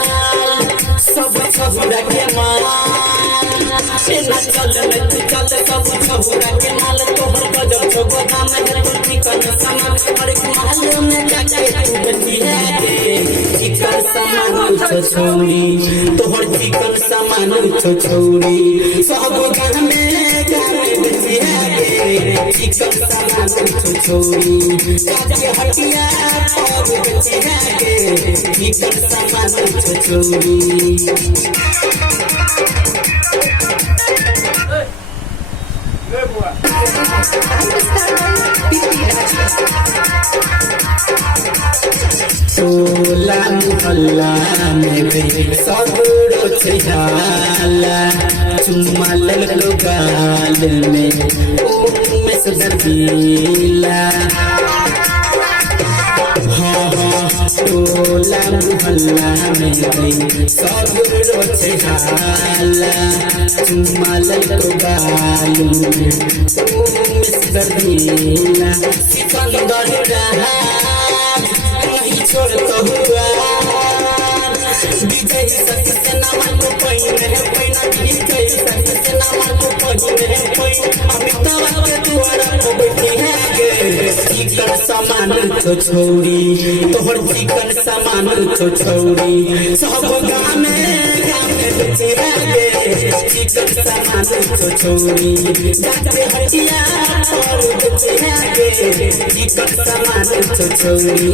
सब छहुरा के माल चल में तू चल सब छहुरा के माल तोहर गजब छो गोदाम में तू चिकन सामान और माल में जाके तू बतिया दे चिकन सामान छो छौरी तोहर चिकन सामान छो छौरी सब गान में बतिया दे चिकन सामान छो छौरी जाके हटिया और बतिया दे चिकन सामान छो छौरी टोला मोहल्ला में सगरो छहाला चुम्मा लो गाल में में सुधरला टोला मोहल्ला में सगरो छहाला चुम्मा लो गाल में सुधरला सिकंदर रहा छोड़ता हुआ विजय सत्य नाम को पहिने है पहिना विजय सत्य नाम को पहिने है पहिना अमिताभ के द्वारा को बैठी है चिकन सामान तो छोड़ी तोहर चिकन सामान तो छोड़ी सब गाँव में बेचे है चिकन सामान तो छोड़ी जाके हटिया और बेचे है चिकन सामान तो छोड़ी